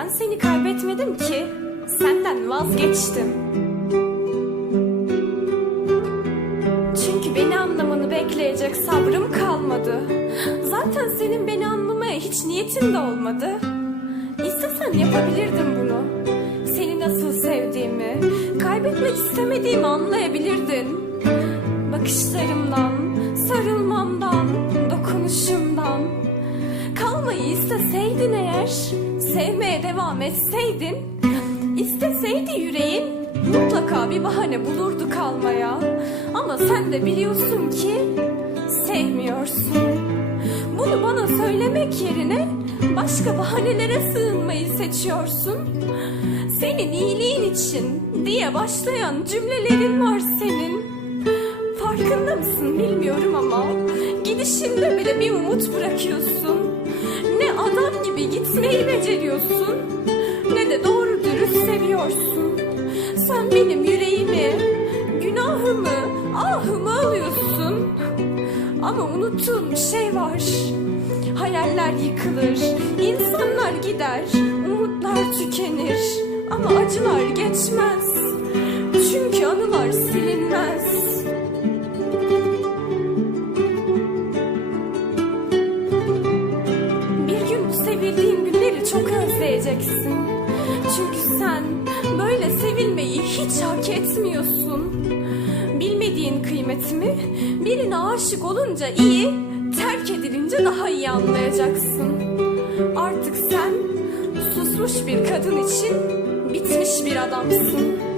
Ben seni kaybetmedim ki, senden vazgeçtim. Çünkü beni anlamanı bekleyecek sabrım kalmadı. Zaten senin beni anlamaya hiç niyetin de olmadı. İstesen yapabilirdim bunu. Seni nasıl sevdiğimi, kaybetmek istemediğimi anlayabilirdin. Kalmayı isteseydin eğer, sevmeye devam etseydin, isteseydi yüreğin mutlaka bir bahane bulurdu kalmaya. Ama sen de biliyorsun ki sevmiyorsun. Bunu bana söylemek yerine başka bahanelere sığınmayı seçiyorsun. Senin iyiliğin için diye başlayan cümlelerin var senin. Farkında mısın bilmiyorum ama gidişinde bile bir umut bırakıyorsun. Ne adam gibi gitmeyi beceriyorsun ne de doğru dürüst seviyorsun. Sen benim yüreğimi, günahımı, ahımı alıyorsun. Ama unuttuğun bir şey var. Hayaller yıkılır, insanlar gider, umutlar tükenir. Ama acılar geçmez. Çünkü anılar silinmez. Çok özleyeceksin. Çünkü sen böyle sevilmeyi hiç hak etmiyorsun. Bilmediğin kıymetimi birine aşık olunca iyi, terk edilince daha iyi anlayacaksın. Artık sen susmuş bir kadın için bitmiş bir adamsın.